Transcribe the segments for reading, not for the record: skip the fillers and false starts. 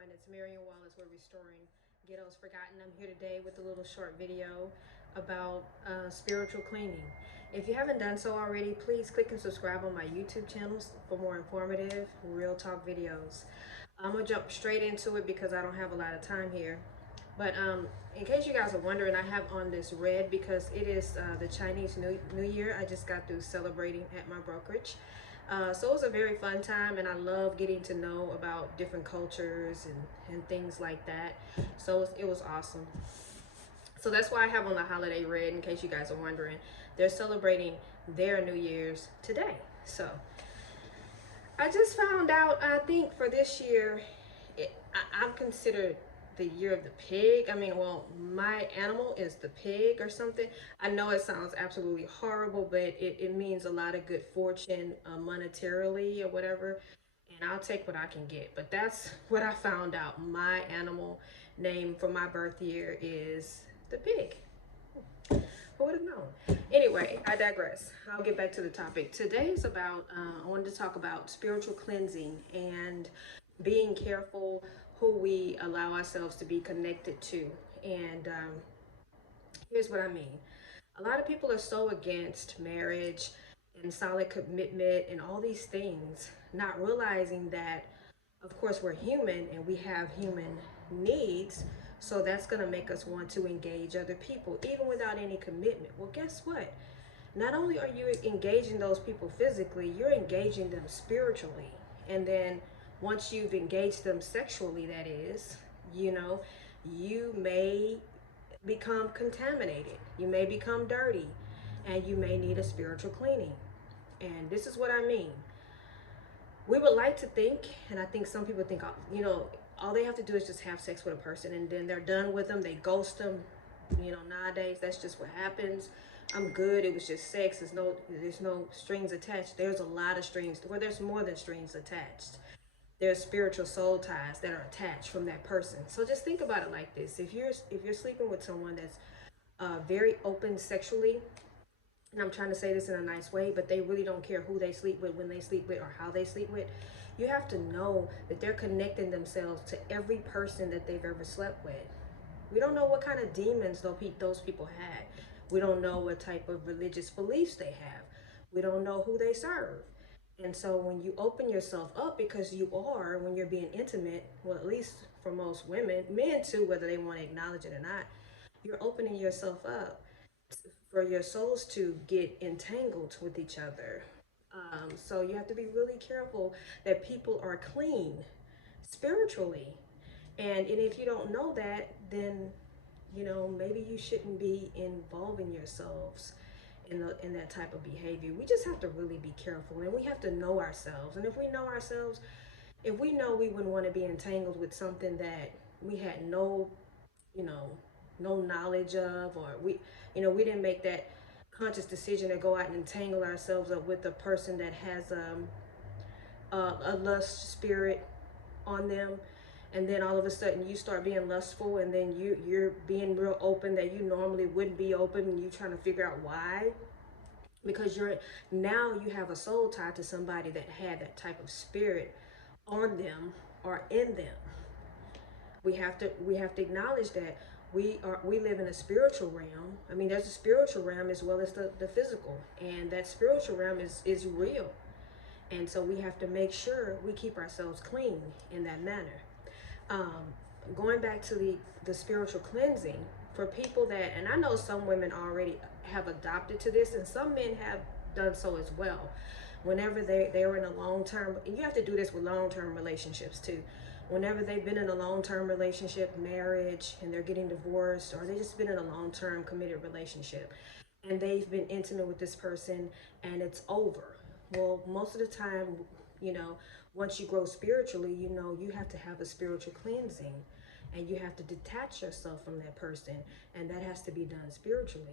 everyone, it's Marion Wallace. We're restoring Ghettos Forgotten. I'm here today with a little short video about spiritual cleaning. If you haven't done so already, please click and subscribe on my YouTube channels for more informative, real talk videos. I'm gonna jump straight into it because I don't have a lot of time here. But in case you guys are wondering, I have on this red because it is the Chinese New Year. I just got through celebrating at my brokerage. So it was a very fun time, and I love getting to know about different cultures and things like that. So it was awesome. So that's why I have on the holiday red, in case you guys are wondering. They're celebrating their New Year's today. So I just found out, I think for this year, I'm considered the year of the pig. I mean, well, my animal is the pig or something. I know it sounds absolutely horrible, but it means a lot of good fortune monetarily or whatever. And I'll take what I can get. But that's what I found out. My animal name for my birth year is the pig. Who would have known? Anyway, I digress. I'll get back to the topic. Today is about, I wanted to talk about spiritual cleansing and being careful who we allow ourselves to be connected to. And here's what I mean. A lot of people are so against marriage and solid commitment and all these things, not realizing that, of course, we're human and we have human needs. So that's going to make us want to engage other people, even without any commitment. Well, guess what? Not only are you engaging those people physically, you're engaging them spiritually. And then once you've engaged them sexually, that is, you know, you may become contaminated, you may become dirty, and you may need a spiritual cleaning. And this is what I mean. We would like to think, and I think some people think, you know, all they have to do is just have sex with a person and then they're done with them, they ghost them. You know, nowadays that's just what happens. I'm good, it was just sex. There's no strings attached. There's a lot of strings, where there's more than strings attached. There's spiritual soul ties that are attached from that person. So just think about it like this. If you're sleeping with someone that's very open sexually, and I'm trying to say this in a nice way, but they really don't care who they sleep with, when they sleep with, or how they sleep with. You have to know that they're connecting themselves to every person that they've ever slept with. We don't know what kind of demons those people had. We don't know what type of religious beliefs they have. We don't know who they serve. And so when you open yourself up, because you are, when you're being intimate, well, at least for most women, men too, whether they want to acknowledge it or not, you're opening yourself up for your souls to get entangled with each other. So you have to be really careful that people are clean spiritually. And if you don't know that, then you know maybe you shouldn't be involving yourselves in that type of behavior. We just have to really be careful, and we have to know ourselves. And if we know ourselves, if we know we wouldn't want to be entangled with something that we had no, you know, no knowledge of, or we didn't make that conscious decision to go out and entangle ourselves up with a person that has a lust spirit on them, and then all of a sudden you start being lustful, and then you're being real open that you normally wouldn't be open, and you trying to figure out why, because now you have a soul tie to somebody that had that type of spirit on them or in them. We have to acknowledge that we live in a spiritual realm. I mean, there's a spiritual realm as well as the physical, and that spiritual realm is real. And so we have to make sure we keep ourselves clean in that manner. um, Going back to the spiritual cleansing, for people that, and I know some women already have adopted to this, and some men have done so as well. Whenever they're in a long-term, and you have to do this with long-term relationships too. Whenever they've been in a long-term relationship, marriage, and they're getting divorced, or they just been in a long-term committed relationship, and they've been intimate with this person, and it's over. Well, most of the time, you know, once you grow spiritually, you know, you have to have a spiritual cleansing, and you have to detach yourself from that person, and that has to be done spiritually.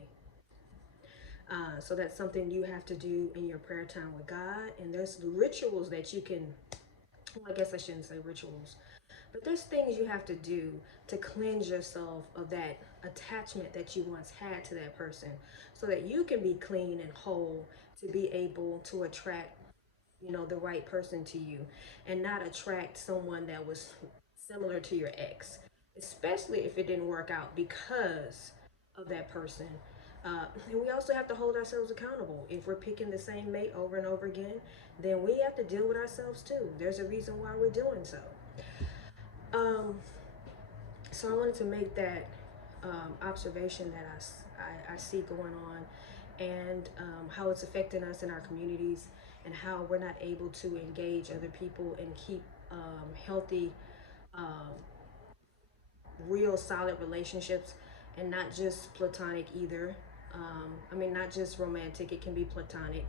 So that's something you have to do in your prayer time with God. And there's rituals that you can, well, I guess I shouldn't say rituals, but there's things you have to do to cleanse yourself of that attachment that you once had to that person, so that you can be clean and whole to be able to attract, you know, the right person to you, and not attract someone that was similar to your ex, especially if it didn't work out because of that person. And we also have to hold ourselves accountable. If we're picking the same mate over and over again, then we have to deal with ourselves too. There's a reason why we're doing so. Um, so I wanted to make that observation that I see going on, and how it's affecting us in our communities, and how we're not able to engage other people and keep healthy, um, real solid relationships, and not just platonic either. I mean, not just romantic, it can be platonic.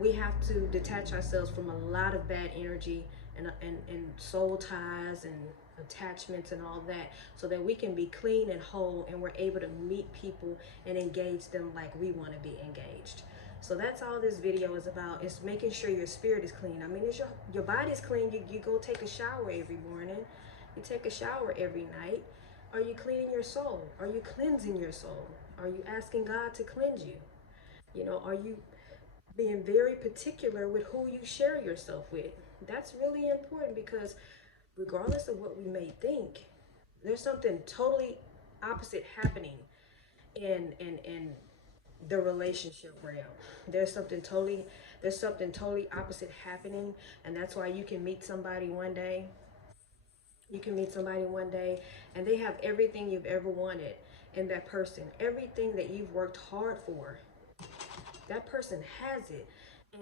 We have to detach ourselves from a lot of bad energy and soul ties and attachments and all that, so that we can be clean and whole, and we're able to meet people and engage them like we want to be engaged. So that's all this video is about, is making sure your spirit is clean. I mean, it's your body's clean. You go take a shower every morning. You take a shower every night. Are you cleaning your soul? Are you cleansing your soul? Are you asking God to cleanse you? You know, are you being very particular with who you share yourself with? That's really important, because regardless of what we may think, there's something totally opposite happening in the relationship realm. There's something totally there's something totally opposite happening, and that's why you can meet somebody one day and they have everything you've ever wanted in that person. Everything that you've worked hard for, that person has it.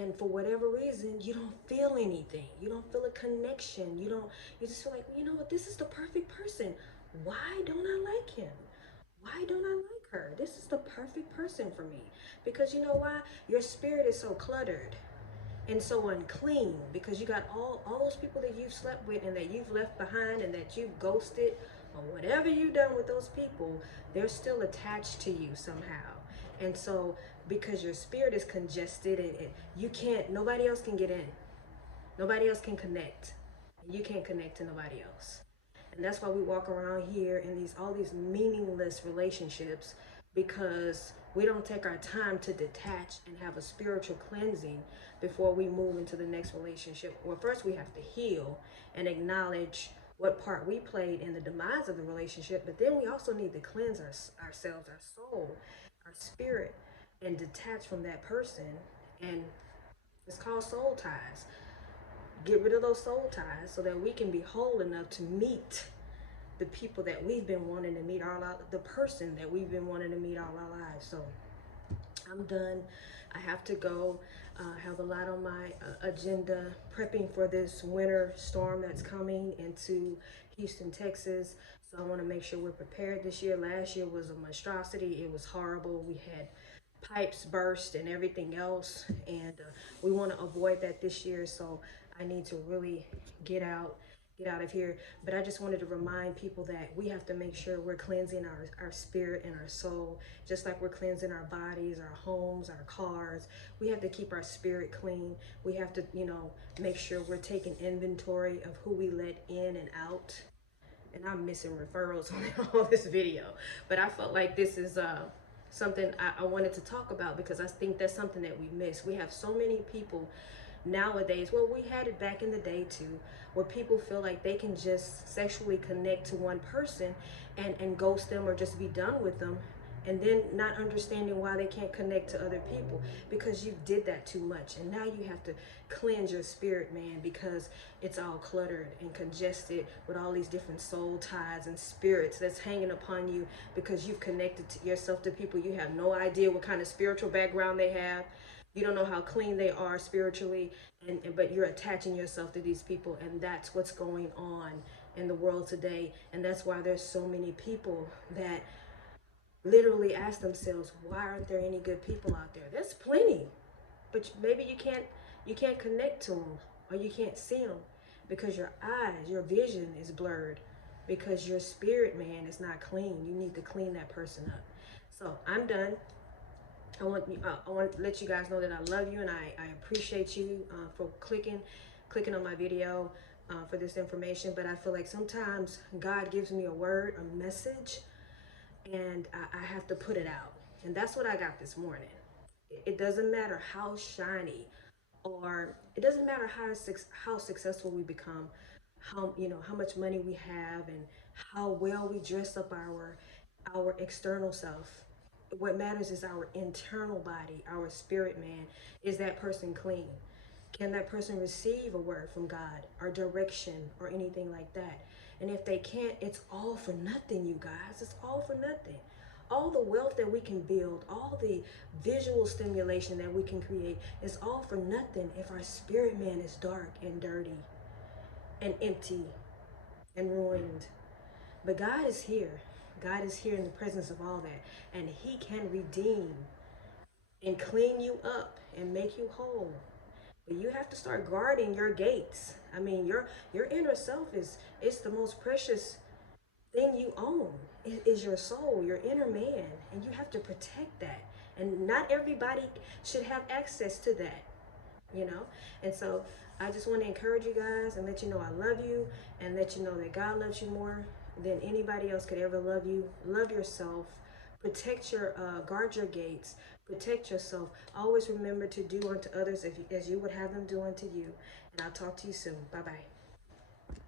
And for whatever reason, you don't feel anything. You don't feel a connection. You just feel like, you know what, this is the perfect person. Why don't I like him? Why don't I like her? This is the perfect person for me. Because you know why? Your spirit is so cluttered and so unclean, because you got all those people that you've slept with and that you've left behind and that you've ghosted, or whatever you've done with those people, they're still attached to you somehow. And so, because your spirit is congested, and you can't, nobody else can get in, nobody else can connect, and you can't connect to nobody else. And that's why we walk around here in these all these meaningless relationships, because we don't take our time to detach and have a spiritual cleansing before we move into the next relationship. Well, first we have to heal and acknowledge what part we played in the demise of the relationship, but then we also need to cleanse ourselves, our soul, our spirit, and detach from that person. And it's called soul ties. Get rid of those soul ties so that we can be whole enough to meet the people that we've been wanting to meet the person that we've been wanting to meet all our lives. So I'm done. I have to go. Have a lot on my agenda, prepping for this winter storm that's coming into Houston, Texas. So I want to make sure we're prepared this year. Last year was a monstrosity. It was horrible. We had pipes burst and everything else, and we want to avoid that this year. So I need to really get out get out of here. But I just wanted to remind people that we have to make sure we're cleansing our spirit and our soul, just like we're cleansing our bodies, our homes, our cars. We have to keep our spirit clean. We have to, make sure we're taking inventory of who we let in and out. And I'm missing referrals on all this video, but I felt like this is something I wanted to talk about, because I think that's something that we miss. We have so many people nowadays, well, we had it back in the day too, where people feel like they can just sexually connect to one person and ghost them or just be done with them, and then not understanding why they can't connect to other people, because you did that too much. And now you have to cleanse your spirit, man, because it's all cluttered and congested with all these different soul ties and spirits that's hanging upon you, because you've connected to yourself to people you have no idea what kind of spiritual background they have. You don't know how clean they are spiritually, but you're attaching yourself to these people, and that's what's going on in the world today. And that's why there's so many people that literally ask themselves, why aren't there any good people out there? There's plenty, but maybe you can't connect to them, or you can't see them, because your eyes, your vision is blurred, because your spirit, man, is not clean. You need to clean that person up. So I'm done. I want to let you guys know that I love you, and I appreciate you for clicking on my video for this information. But I feel like sometimes God gives me a word, a message, and I have to put it out. And that's what I got this morning. It doesn't matter how shiny, or it doesn't matter how successful we become, how, you know, how much money we have and how well we dress up our external self. What matters is our internal body, our spirit man. Is that person clean? Can that person receive a word from God or direction or anything like that? And if they can't, it's all for nothing, you guys. It's all for nothing. All the wealth that we can build, all the visual stimulation that we can create, is all for nothing if our spirit man is dark and dirty and empty and ruined. But God is here. God is here in the presence of all that. And He can redeem and clean you up and make you whole. But you have to start guarding your gates. I mean, your inner self is, it's the most precious thing you own. It is your soul, your inner man, and you have to protect that. And not everybody should have access to that, you know. And so I just want to encourage you guys and let you know I love you, and let you know that God loves you more than anybody else could ever love you. Love yourself. Protect your guard your gates. Protect yourself. Always remember to do unto others as you would have them do unto you. And I'll talk to you soon. Bye bye.